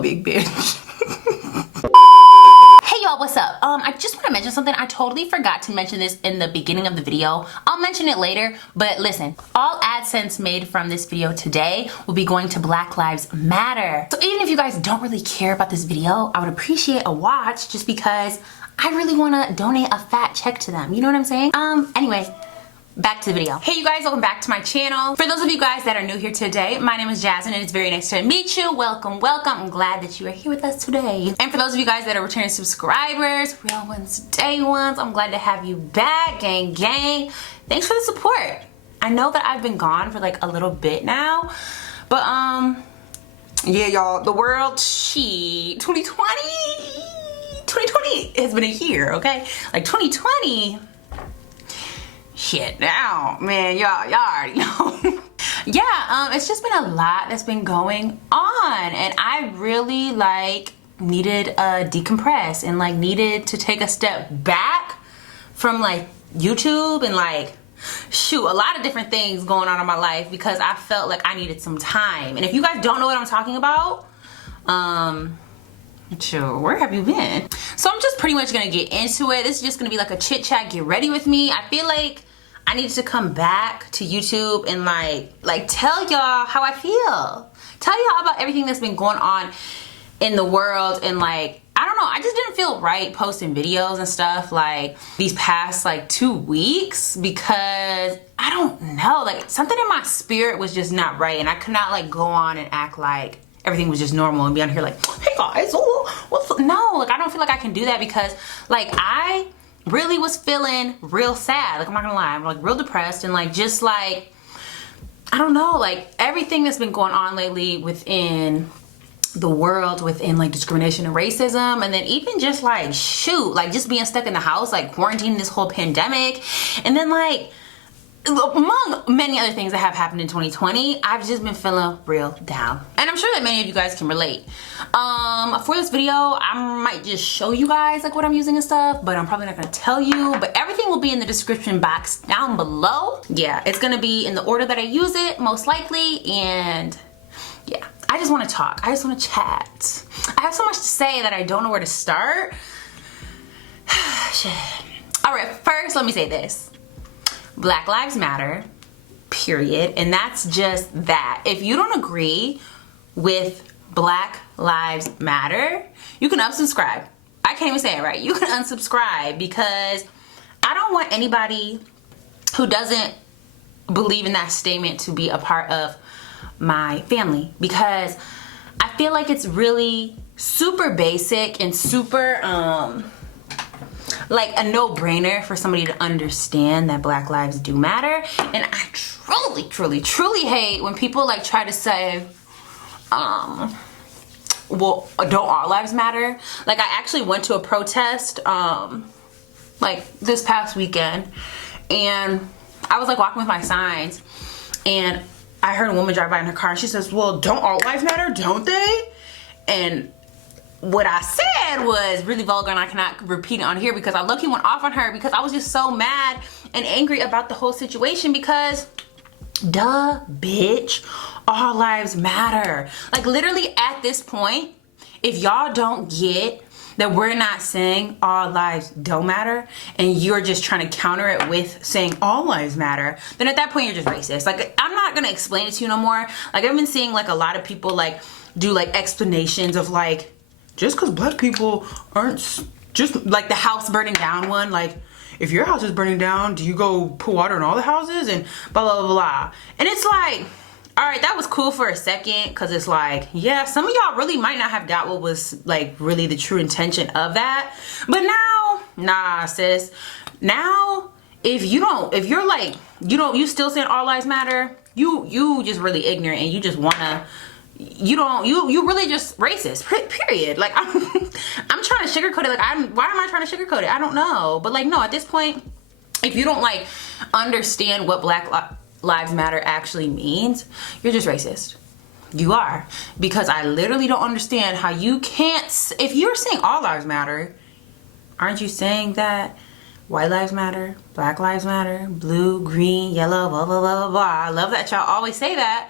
big bitch. Hey y'all, what's up? I just want to mention something. I totally forgot to mention this in the beginning of the video. I'll mention it later, but listen, all AdSense made from this video today will be going to Black Lives Matter. So even if you guys don't really care about this video, I would appreciate a watch just because I really want to donate a fat check to them. You know what I'm saying? Anyway, back to the video. Hey you guys, welcome back to my channel. For those of you guys that are new here today, my name is Jasmine and it's very nice to meet you. Welcome, welcome. I'm glad that you are here with us today. And for those of you guys that are returning subscribers, real ones, day ones, I'm glad to have you back, gang, gang. Thanks for the support. I know that I've been gone for like a little bit now, but yeah, y'all, the world, 2020 has been a year, okay? Like 2020, shit, now, man, y'all already know. Yeah, it's just been a lot that's been going on, and I really like needed a decompress and like needed to take a step back from like YouTube and like shoot, a lot of different things going on in my life because I felt like I needed some time. And if you guys don't know what I'm talking about, chill, where have you been? So I'm just pretty much gonna get into it. This is just gonna be like a chit chat, get ready with me. I feel like I needed to come back to YouTube and like tell y'all how I feel. Tell y'all about everything that's been going on in the world, and like, I don't know, I just didn't feel right posting videos and stuff like these past like 2 weeks because I don't know, like something in my spirit was just not right, and I could not like go on and act like everything was just normal and be on here like, hey guys, no, like I don't feel like I can do that because like I really was feeling real sad. Like I'm not gonna lie, I'm like real depressed and like just like, I don't know, like everything that's been going on lately within the world, within like discrimination and racism, and then even just like shoot, like just being stuck in the house, like quarantining this whole pandemic, and then like among many other things that have happened in 2020, I've just been feeling real down. And I'm sure that many of you guys can relate. For this video, I might just show you guys like what I'm using and stuff, but I'm probably not gonna tell you, but everything will be in the description box down below. Yeah, it's gonna be in the order that I use it, most likely, and yeah, I just wanna talk, I just wanna chat. I have so much to say that I don't know where to start. Shit. All right, first let me say this. Black Lives Matter, period. And that's just that. If you don't agree with Black Lives Matter, you can unsubscribe. I can't even say it right. You can unsubscribe because I don't want anybody who doesn't believe in that statement to be a part of my family, because I feel like it's really super basic and super like a no-brainer for somebody to understand that Black lives do matter. And I truly hate when people like try to say, well, don't all lives matter? Like I actually went to a protest like this past weekend, and I was like walking with my signs, and I heard a woman drive by in her car and she says, well, don't all lives matter, don't they? And what I said was really vulgar and I cannot repeat it on here because I low-key went off on her because I was just so mad and angry about the whole situation because duh, bitch, all lives matter. Like literally at this point, if y'all don't get that we're not saying all lives don't matter and you're just trying to counter it with saying all lives matter, then at that point you're just racist. Like I'm not gonna explain it to you no more. Like I've been seeing like a lot of people like do like explanations of like, just because black people aren't, just like the house burning down one, like if your house is burning down, do you go pour water in all the houses and blah blah blah blah. And it's like, all right, that was cool for a second because it's like, yeah, some of y'all really might not have got what was like really the true intention of that, but now, nah sis, now if you're like, you still saying all lives matter, you just really ignorant and you just wanna, you really just racist, period. Like I'm trying to sugarcoat it. Like why am I trying to sugarcoat it? I don't know. But like, no, at this point, if you don't like understand what Black Lives Matter actually means, you're just racist. You are. Because I literally don't understand how you can't, if you're saying all lives matter, aren't you saying that white lives matter, black lives matter, blue, green, yellow, blah, blah, blah, blah, blah. I love that y'all always say that.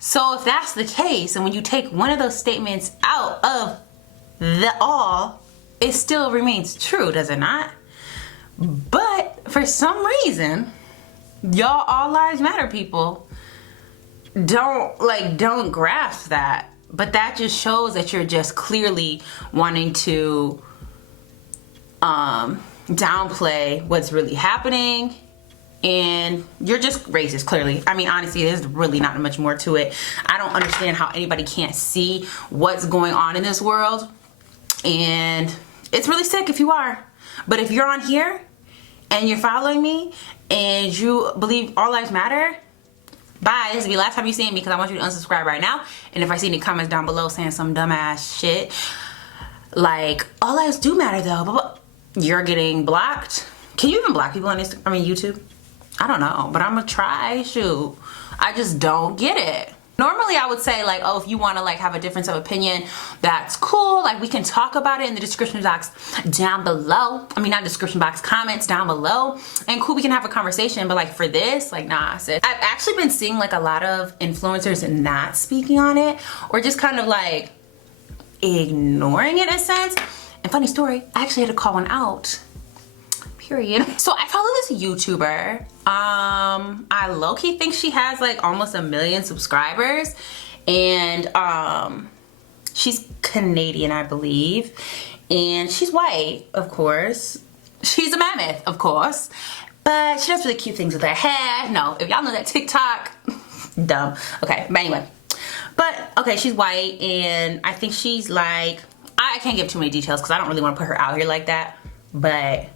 So if that's the case, and when you take one of those statements out of the all, it still remains true, does it not? But for some reason, y'all all lives matter people don't grasp that. But that just shows that you're just clearly wanting to downplay what's really happening, and you're just racist, clearly. I mean, honestly, there's really not much more to it. I don't understand how anybody can't see what's going on in this world, and it's really sick if you are. But if you're on here and you're following me and you believe all lives matter, bye. This will be the last time you see me, because I want you to unsubscribe right now. And if I see any comments down below saying some dumbass shit like all lives do matter though, but you're getting blocked. Can you even block people on YouTube? I don't know, but I'm gonna try. Shoot, I just don't get it. Normally I would say like, oh, if you want to like have a difference of opinion, that's cool. Like we can talk about it in the description box down below. I mean, not description box, comments down below. And cool, we can have a conversation. But like for this, like nah, sis. I've actually been seeing like a lot of influencers not speaking on it, or just kind of like ignoring it in a sense. And funny story, I actually had to call one out. Period. So I follow this YouTuber. I low-key think she has like almost 1 million subscribers, and she's Canadian, I believe, and she's white, of course. She's a mammoth, of course, but she does really cute things with her hair. No, if y'all know that TikTok, dumb. Okay, but anyway, okay, she's white, and I think she's like, I can't give too many details because I don't really want to put her out here like that, but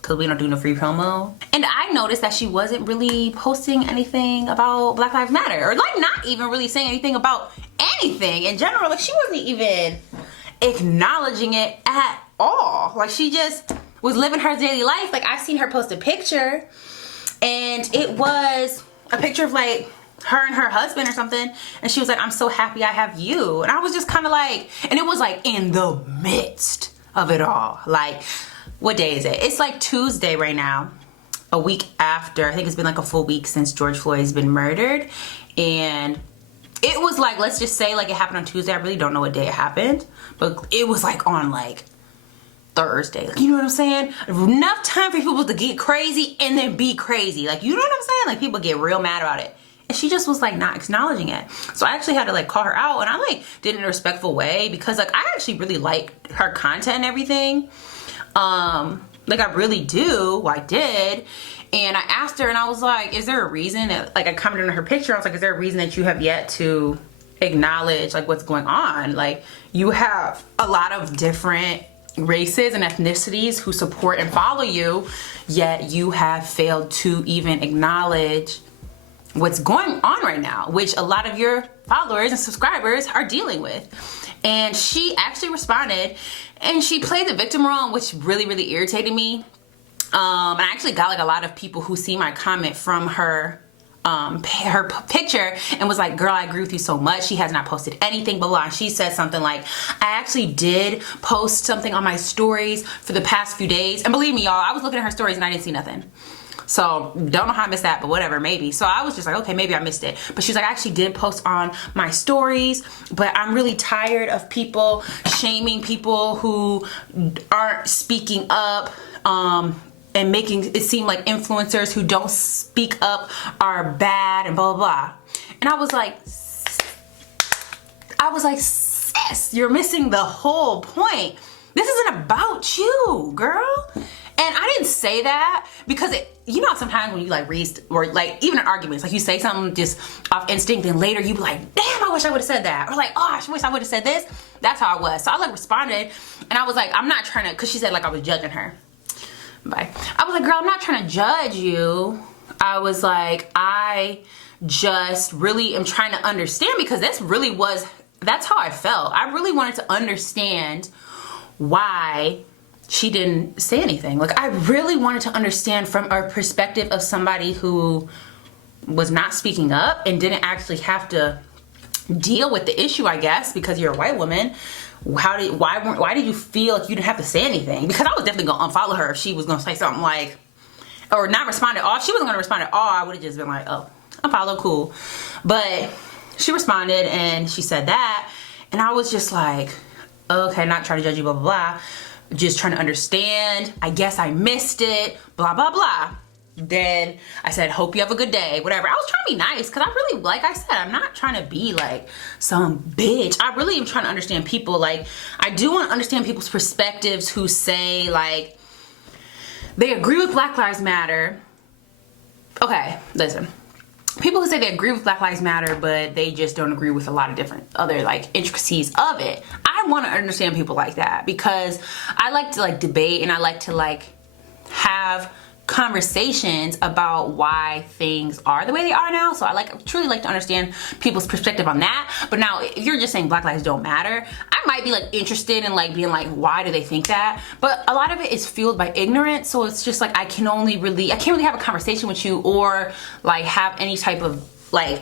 because we don't do no free promo. And I noticed that she wasn't really posting anything about Black Lives Matter, or like not even really saying anything about anything in general. Like she wasn't even acknowledging it at all. Like she just was living her daily life. Like I seen her post a picture, and it was a picture of like her and her husband or something, and she was like, I'm so happy I have you. And I was just kind of like, and it was like in the midst of it all. Like, what day is it? It's like Tuesday right now, a week after. I think it's been like a full week since George Floyd's been murdered. And it was like, let's just say like it happened on Tuesday. I really don't know what day it happened, but it was like on like Thursday. Like, you know what I'm saying? Enough time for people to get crazy and then be crazy. Like, you know what I'm saying? Like people get real mad about it. And she just was like not acknowledging it. So I actually had to like call her out, and I like did it in a respectful way, because like I actually really liked her content and everything. Like I really do. Well, I did. And I asked her, and I was like, is there a reason that, like I commented on her picture, I was like, is there a reason that you have yet to acknowledge like what's going on? Like you have a lot of different races and ethnicities who support and follow you, yet you have failed to even acknowledge what's going on right now, which a lot of your followers and subscribers are dealing with. And she actually responded, and she played the victim role, which really, really irritated me. And I actually got like a lot of people who see my comment from her picture and was like, girl, I agree with you so much. She has not posted anything, blah, blah. And she said something like, I actually did post something on my stories for the past few days. And believe me, y'all, I was looking at her stories and I didn't see nothing. So don't know how I missed that, but whatever, maybe. So I was just like, okay, maybe I missed it. But she's like, I actually did post on my stories, but I'm really tired of people shaming people who aren't speaking up, and making it seem like influencers who don't speak up are bad and blah, blah, blah. And I was like, sis, you're missing the whole point. This isn't about you, girl. And I didn't say that because you know, sometimes when you like read, or like even in arguments, like you say something just off instinct, and later you be like, damn, I wish I would have said that. Or like, oh, I wish I would have said this. That's how I was. So I like responded, and I was like, I'm not trying to, cause she said like I was judging her. Bye. I was like, girl, I'm not trying to judge you. I was like, I just really am trying to understand, because that's how I felt. I really wanted to understand why she didn't say anything. Like I really wanted to understand from a perspective of somebody who was not speaking up and didn't actually have to deal with the issue, I guess, because you're a white woman. Why did you feel like you didn't have to say anything? Because I was definitely gonna unfollow her if she was gonna say something like, or not respond at all. If she wasn't gonna respond at all, I would have just been like, oh, unfollow, cool. But she responded and she said that, and I was just like, okay, not trying to judge you, blah, blah, blah. Just trying to understand. I guess I missed it, blah, blah, blah. Then I said, hope you have a good day, whatever. I was trying to be nice because I really, like I said, I'm not trying to be like some bitch. I really am trying to understand people. Like, I do want to understand people's perspectives who say, like, they agree with Black Lives Matter. Okay, listen. People who say they agree with Black Lives Matter, but they just don't agree with a lot of different other like intricacies of it. I want to understand people like that because I like to like debate and I like to like have conversations about why things are the way they are now. So I like truly like to understand people's perspective on that. But now if you're just saying Black lives don't matter, I might be like interested in like being like, why do they think that? But a lot of it is fueled by ignorance. So it's just like I can't really have a conversation with you or like have any type of like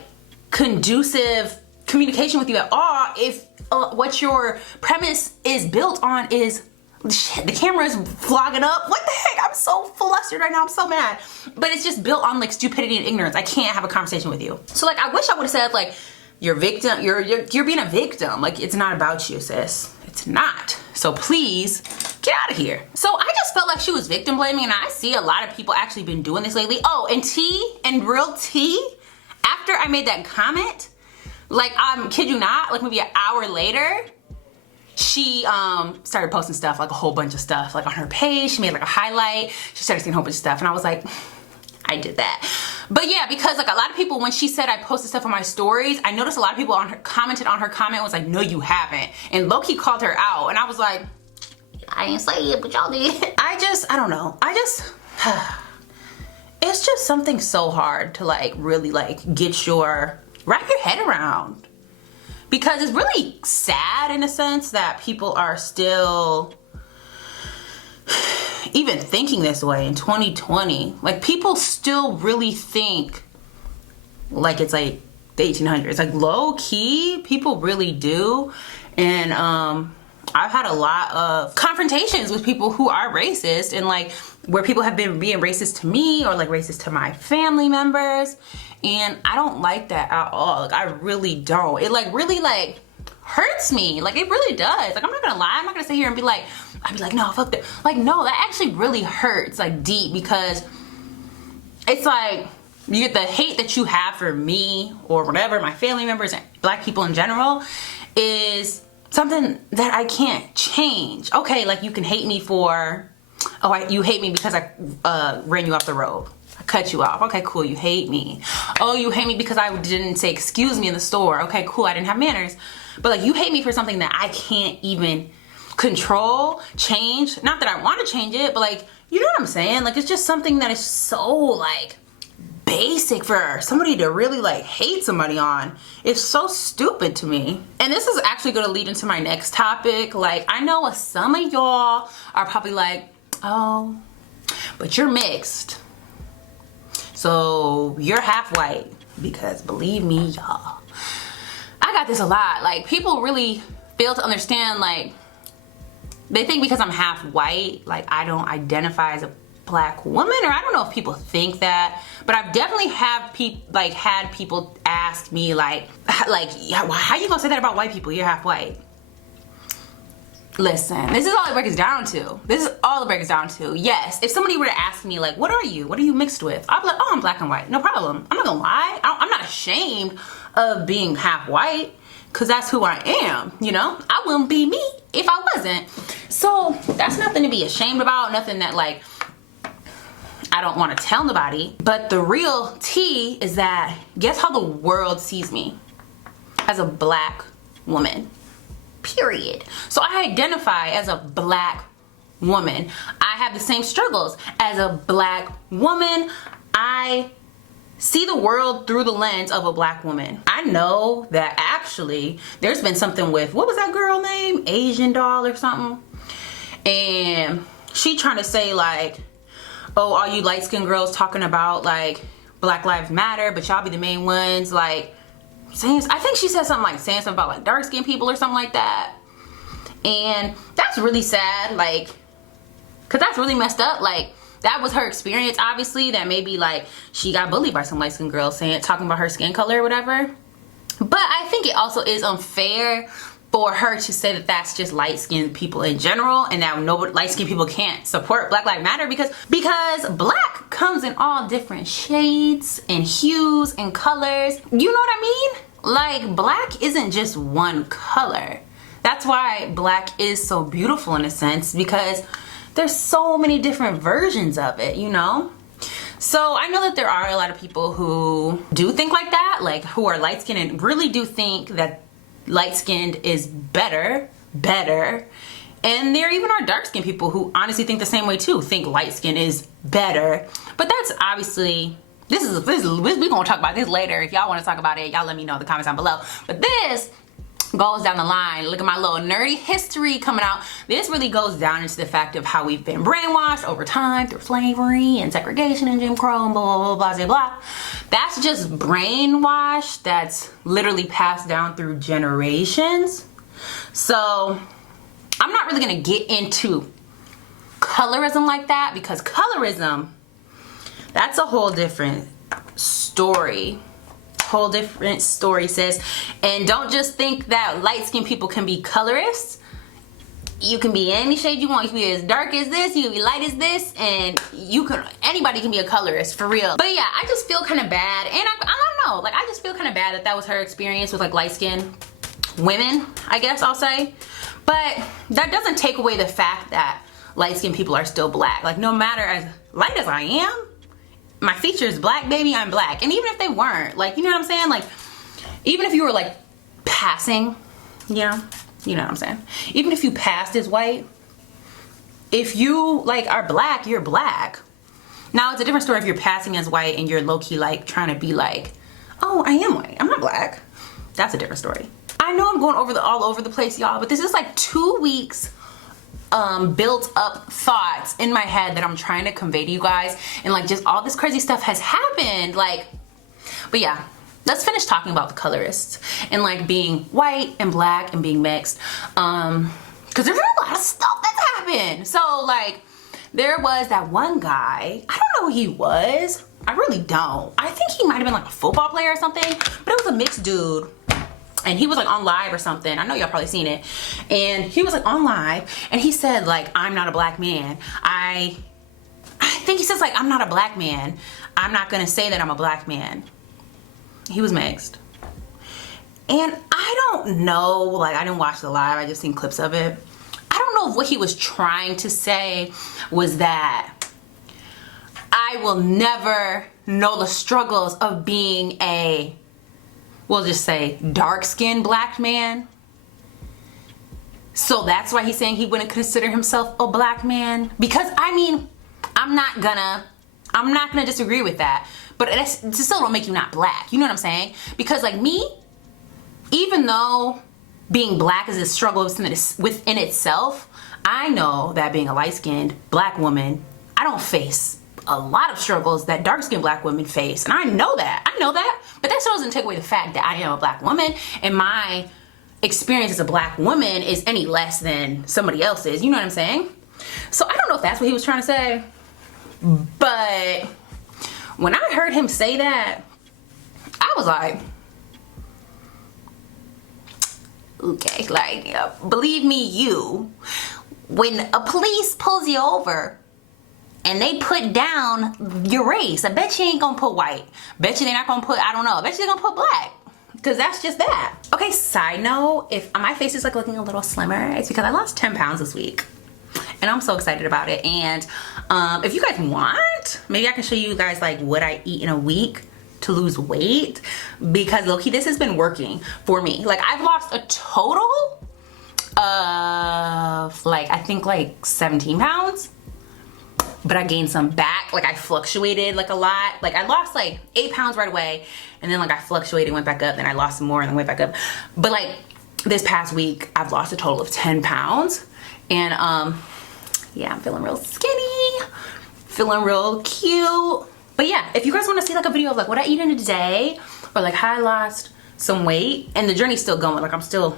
conducive communication with you at all if what your premise is built on is shit, the camera is vlogging up. What the heck? I'm so flustered right now. I'm so mad. But it's just built on like stupidity and ignorance. I can't have a conversation with you. So like, I wish I would have said like, you're victim. You're being a victim. Like, it's not about you, sis. It's not. So please get out of here. So I just felt like she was victim blaming, and I see a lot of people actually been doing this lately. Oh, and real tea. After I made that comment, like kid you not, like maybe an hour later, she started posting stuff, like a whole bunch of stuff, like on her page. She made like a highlight. She started seeing a whole bunch of stuff, and I was like, I did that. But yeah, because like a lot of people, when she said I posted stuff on my stories, I noticed a lot of people commented on her comment was like, no, you haven't. And low-key called her out, and I was like, I didn't say it, but y'all did. I don't know. It's just something so hard to like really like wrap your head around. Because it's really sad in a sense that people are still even thinking this way in 2020. Like, people still really think like it's like the 1800s. Like, low key, people really do. And I've had a lot of confrontations with people who are racist, and like where people have been being racist to me or like racist to my family members. And I don't like that at all. Like, I really don't. It like really like hurts me. Like, it really does. Like, I'm not gonna lie. I'm not gonna sit here and be like, I'd be like, no, fuck that. Like, no, that actually really hurts like deep, because it's like the hate that you have for me or whatever, my family members and Black people in general, is something that I can't change. Okay, like, you can hate me for, you hate me because I ran you off the road. I cut you off. Okay, cool, you hate me. Oh, you hate me because I didn't say excuse me in the store. Okay, cool, I didn't have manners. But like, you hate me for something that I can't even control, change. Not that I want to change it, but like, you know what I'm saying? Like, it's just something that is so like basic for somebody to really like hate somebody on. It's so stupid to me. And this is actually going to lead into my next topic. Like, I know some of y'all are probably like, oh, but you're mixed, so you're half white. Because believe me, y'all, I got this a lot. Like, people really fail to understand, like, they think because I'm half white, like, I don't identify as a Black woman, or I don't know if people think that, but I've definitely had people ask me like, yeah, how you gonna say that about white people? You're half white. Listen, this is all it breaks down to. This is all it breaks down to. Yes, if somebody were to ask me like, what are you? What are you mixed with? I'd be like, oh, I'm Black and white. No problem. I'm not gonna lie. I'm not ashamed of being half white, because that's who I am, you know? I wouldn't be me if I wasn't. So that's nothing to be ashamed about, nothing that like I don't want to tell nobody. But the real tea is that, guess how the world sees me? As a Black woman. Period. So I identify as a Black woman. I have the same struggles as a Black woman. I see the world through the lens of a Black woman. I know that actually there's been something with, what was that girl name? Asian doll or something? And she trying to say like, oh, all you light-skinned girls talking about like Black Lives Matter, but y'all be the main ones like saying, I think she said something like saying something about like dark-skinned people or something like that. And that's really sad, like, cause that's really messed up. Like, that was her experience, obviously, that maybe like she got bullied by some light-skinned girls talking about her skin color or whatever. But I think it also is unfair for her to say that that's just light-skinned people in general, and that nobody, light-skinned people can't support Black Lives Matter, because black comes in all different shades and hues and colors. You know what I mean? Like, black isn't just one color. That's why black is so beautiful in a sense, because there's so many different versions of it, you know? So I know that there are a lot of people who do think like that, like who are light-skinned and really do think that light-skinned is better. And there even are dark-skinned people who honestly think the same way too, think light-skin is better. But that's obviously, we're gonna talk about this later. If y'all wanna talk about it, y'all let me know in the comments down below. But this goes down the line. Look at my little nerdy history coming out. This really goes down into the fact of how we've been brainwashed over time through slavery and segregation and Jim Crow and blah, blah, blah, blah, blah. That's just brainwash that's literally passed down through generations. So I'm not really gonna get into colorism like that, because colorism, that's a whole different story. Whole different story, sis. And don't just think that light-skinned people can be colorists. You can be any shade you want. You can be as dark as this, you can be light as this, and anybody can be a colorist, for real. But yeah, I just feel kind of bad, and I don't know, like I just feel kind of bad that that was her experience with like light-skinned women, I guess I'll say. But that doesn't take away the fact that light-skinned people are still black. Like, no matter as light as I am, my features black, baby, I'm black. And even if they weren't, like, you know what I'm saying? Like, even if you were like passing, you know what I'm saying? Even if you passed as white, if you like are black, you're black. Now it's a different story if you're passing as white and you're low-key like trying to be like, oh, I am white, I'm not black. That's a different story. I know I'm going all over the place, y'all, but this is like 2 weeks built up thoughts in my head that I'm trying to convey to you guys, and like just all this crazy stuff has happened, like. But yeah, let's finish talking about the colorists and like being white and black and being mixed, because there's a lot of stuff that's happened. So like, there was that one guy, I don't know who he was, I really don't. I think he might have been like a football player or something, but it was a mixed dude. And he was like on live or something. I know y'all probably seen it. And he was like on live and he said like, I'm not a black man. I think he says like, I'm not a black man. I'm not gonna say that I'm a black man. He was mixed. And I don't know, like I didn't watch the live, I just seen clips of it. I don't know if what he was trying to say was that I will never know the struggles of being a, we'll just say, dark-skinned black man. So that's why he's saying he wouldn't consider himself a black man. Because I mean, I'm not gonna disagree with that. But it still don't make you not black. You know what I'm saying? Because like me, even though being black is a struggle within itself, I know that being a light-skinned black woman, I don't face a lot of struggles that dark-skinned black women face, and I know that, but that still doesn't take away the fact that I am a black woman, and my experience as a black woman is any less than somebody else's, you know what I'm saying? So I don't know if that's what he was trying to say, but when I heard him say that, I was like, okay, like, believe me, when a police pulls you over and they put down your race, I bet you ain't gonna put white. Bet you they're not gonna put, I don't know, I bet you they're gonna put black. Because that's just that. Okay, side note, if my face is like looking a little slimmer, it's because I lost 10 pounds this week. And I'm so excited about it. And if you guys want, maybe I can show you guys like what I eat in a week to lose weight. Because low-key, this has been working for me. Like I've lost a total of like, I think like 17 pounds. But I gained some back. Like I fluctuated like a lot. Like I lost like 8 pounds right away, and then like I fluctuated, went back up, then I lost some more and then went back up. But like this past week, I've lost a total of 10 pounds. And yeah, I'm feeling real skinny, feeling real cute. But yeah, if you guys want to see like a video of like what I eat in a day, or like how I lost some weight, and the journey's still going, like I'm still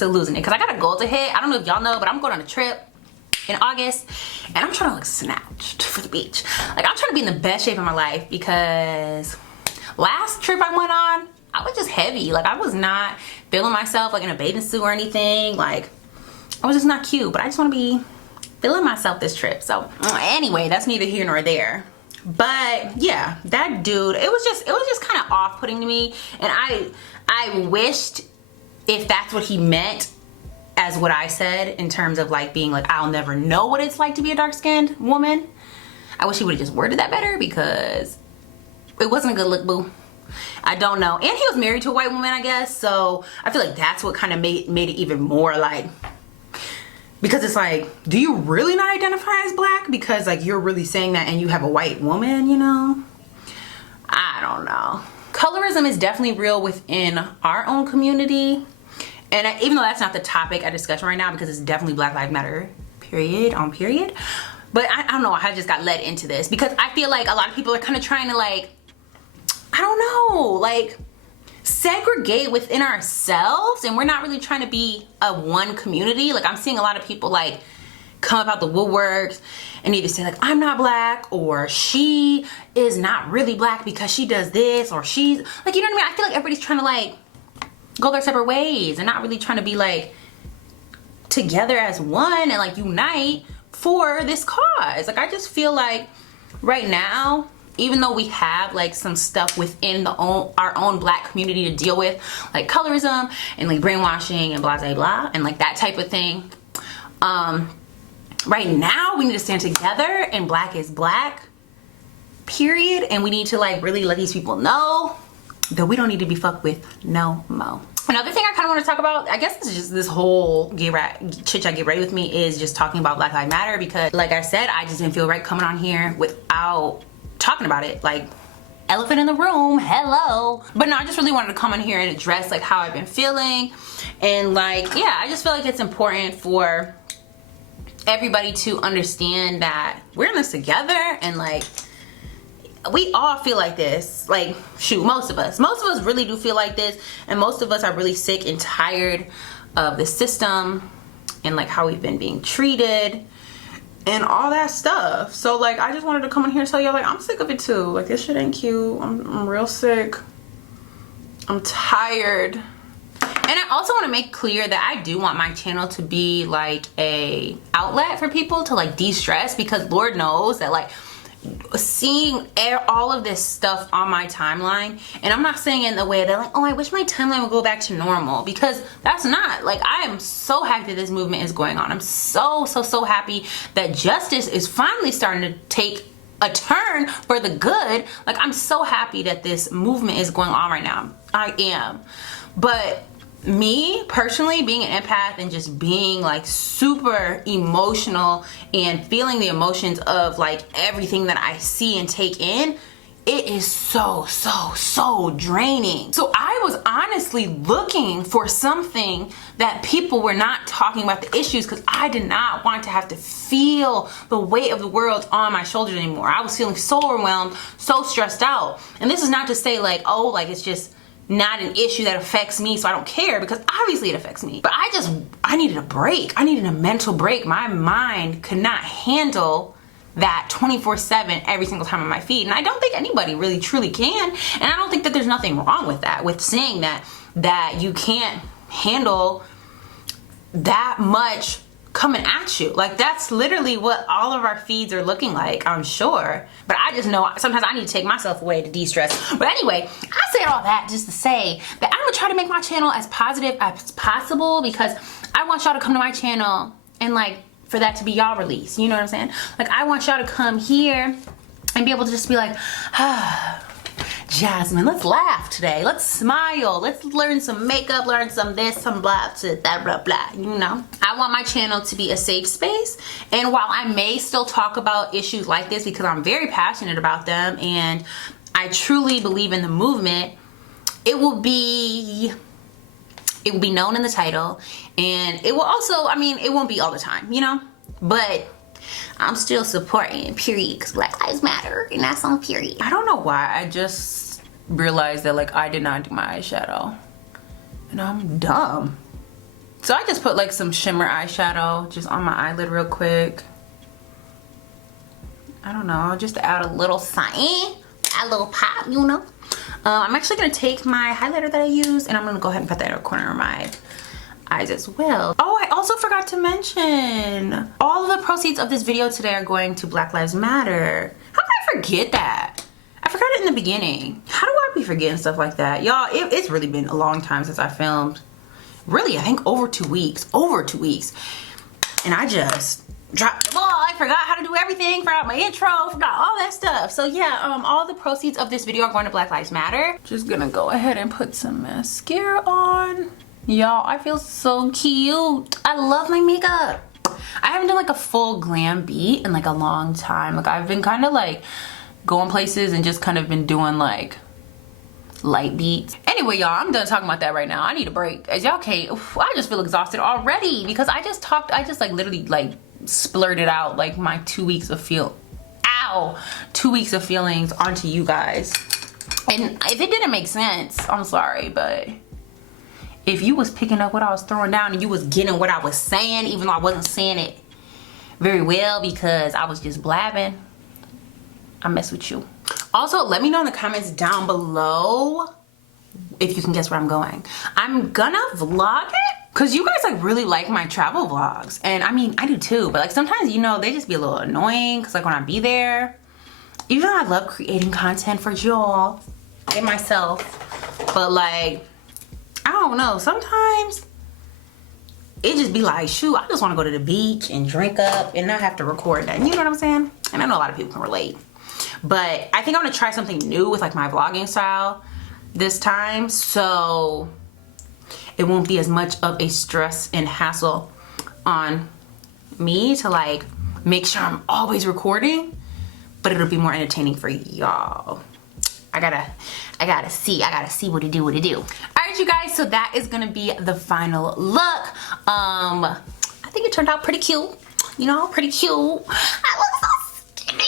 losing it, because I got a goal to hit. I don't know if y'all know, but I'm going on a trip in August, and I'm trying to look snatched for the beach. Like I'm trying to be in the best shape of my life, because last trip I went on, I was just heavy. Like, I was not feeling myself like in a bathing suit or anything. Like, I was just not cute, but I just want to be feeling myself this trip. So anyway, that's neither here nor there. But yeah, that dude, it was just kind of off-putting to me, and I wished, if that's what he meant as what I said in terms of like being like, I'll never know what it's like to be a dark-skinned woman, I wish he would have just worded that better, because it wasn't a good look, boo. I don't know. And he was married to a white woman, I guess, so I feel like that's what kind of made it even more like, because it's like, do you really not identify as black? Because like, you're really saying that and you have a white woman, you know? I don't know. Colorism is definitely real within our own community. And even though that's not the topic of discussion right now, because it's definitely Black Lives Matter, period on period. But I don't know, I just got led into this because I feel like a lot of people are kind of trying to like, I don't know, like segregate within ourselves, and we're not really trying to be a one community. Like, I'm seeing a lot of people like come up out the woodworks and either say like, I'm not black, or she is not really black because she does this, or she's like, you know what I mean? I feel like everybody's trying to like go their separate ways and not really trying to be like together as one and like unite for this cause. Like, I just feel like right now, even though we have like some stuff within our own black community to deal with, like colorism and like brainwashing and blah blah blah and like that type of thing, right now we need to stand together, and black is black, period. And we need to like really let these people know that we don't need to be fucked with no more. Another thing I kind of want to talk about, I guess it's just this whole chit chat get ready with me, is just talking about Black Lives Matter, because like I said, I just didn't feel right coming on here without talking about it. Like, elephant in the room, hello. But no, I just really wanted to come in here and address like how I've been feeling, and like, yeah, I just feel like it's important for everybody to understand that we're in this together, and like, we all feel like this. Like, shoot, most of us really do feel like this, and most of us are really sick and tired of the system and like how we've been being treated and all that stuff. So like, I just wanted to come in here and tell y'all like, I'm sick of it too. Like, this shit ain't cute. I'm real sick. I'm tired. And I also want to make clear that I do want my channel to be like a outlet for people to like de-stress, because Lord knows that like seeing all of this stuff on my timeline, and I'm not saying it in the way that like, oh, I wish my timeline would go back to normal, because that's not, like, I am so happy that this movement is going on. I'm so happy that justice is finally starting to take a turn for the good. Like, I'm so happy that this movement is going on right now. I am. But me personally, being an empath and just being like super emotional and feeling the emotions of like everything that I see and take in, it is so draining. So I was honestly looking for something that people were not talking about the issues, because I did not want to have to feel the weight of the world on my shoulders anymore. I was feeling so overwhelmed, so stressed out. And this is not to say like, oh, like it's just not an issue that affects me, so I don't care, because obviously it affects me. But I needed a break. I needed a mental break. My mind could not handle that 24/7 every single time on my feed. And I don't think anybody really truly can. And I don't think that there's nothing wrong with that, with saying that you can't handle that much coming at you. Like, that's literally what all of our feeds are looking like, I'm sure. But I just know sometimes I need to take myself away to de-stress. But anyway, I said all that just to say that I'm gonna try to make my channel as positive as possible, because I want y'all to come to my channel and like for that to be y'all release. You know what I'm saying? Like, I want y'all to come here and be able to just be like, Jasmine, let's laugh today. Let's smile. Let's learn some makeup, learn some this, some blah, that, blah, blah, you know? I want my channel to be a safe space. And while I may still talk about issues like this, because I'm very passionate about them and I truly believe in the movement, it will be known in the title. And it will also, I mean, it won't be all the time, you know? But I'm still supporting, period, because Black Lives Matter, and that's on period. I don't know why, I just realized that like I did not do my eyeshadow, and I'm dumb. So I just put like some shimmer eyeshadow just on my eyelid real quick. I don't know, just to add a little something, a little pop, you know? I'm actually gonna take my highlighter that I used and I'm gonna go ahead and put that in the corner of my eyes as well. Oh, I also forgot to mention, all of the proceeds of this video today are going to Black Lives Matter. How could I forget that? I forgot it in the beginning. How do I be forgetting stuff like that? Y'all, it's really been a long time since I filmed. Really, I think over 2 weeks. And I just dropped the ball. I forgot how to do everything, forgot my intro, forgot all that stuff. So yeah, all the proceeds of this video are going to Black Lives Matter. Just gonna go ahead and put some mascara on. Y'all, I feel so cute. I love my makeup. I haven't done like a full glam beat in like a long time. Like I've been kind of like going places and just kind of been doing like light beats. Anyway, y'all, I'm done talking about that right now. I need a break. As y'all can, I just feel exhausted already because I just like literally like splurted out like my 2 weeks of 2 weeks of feelings onto you guys. And if it didn't make sense, I'm sorry, but if you was picking up what I was throwing down and you was getting what I was saying, even though I wasn't saying it very well because I was just blabbing, I mess with you. Also, let me know in the comments down below if you can guess where I'm going. I'm gonna vlog it because you guys like really like my travel vlogs. And I mean, I do too, but like sometimes, you know, they just be a little annoying because like when I be there, even though I love creating content for y'all and myself, but like, I don't know, sometimes it just be like, shoot, I just want to go to the beach and drink up and not have to record that. You know what I'm saying? And I know a lot of people can relate. But I think I'm gonna try something new with like my vlogging style this time, so it won't be as much of a stress and hassle on me to like make sure I'm always recording, but it'll be more entertaining for y'all. I gotta see what it do. All right, you guys, so that is gonna be the final look. I think it turned out pretty cute, you know, pretty cute. I look so skinny.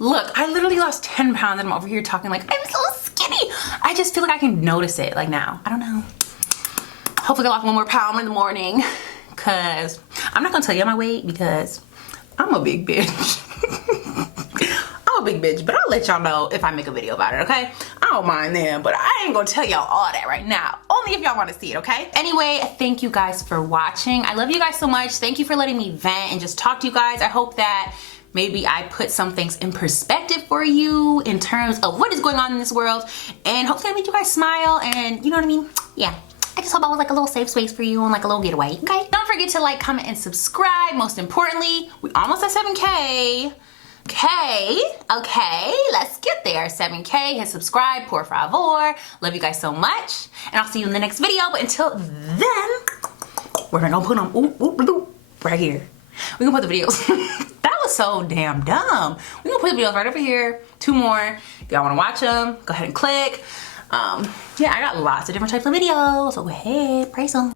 Look, I literally lost 10 pounds and I'm over here talking like I'm so skinny. I just feel like I can notice it like now. I don't know. Hopefully I lost 1 more pound in the morning, cause I'm not gonna tell you my weight because I'm a big bitch. I'm a big bitch, but I'll let y'all know if I make a video about it, okay? I don't mind them, but I ain't gonna tell y'all all that right now. Only if y'all wanna see it, okay? Anyway, thank you guys for watching. I love you guys so much. Thank you for letting me vent and just talk to you guys. I hope that maybe I put some things in perspective for you in terms of what is going on in this world, and hopefully I made you guys smile, and you know what I mean? Yeah. I just hope I was like a little safe space for you and like a little getaway, okay? Don't forget to like, comment, and subscribe. Most importantly, we almost at 7K. Okay, let's get there. 7K, hit subscribe, por favor. Love you guys so much, and I'll see you in the next video. But until then, we're gonna put them right here. We're gonna put the videos. That was so damn dumb. We're gonna put the videos right over here. 2 more. If y'all wanna watch them, go ahead and click. Yeah, I got lots of different types of videos, so go ahead, praise them.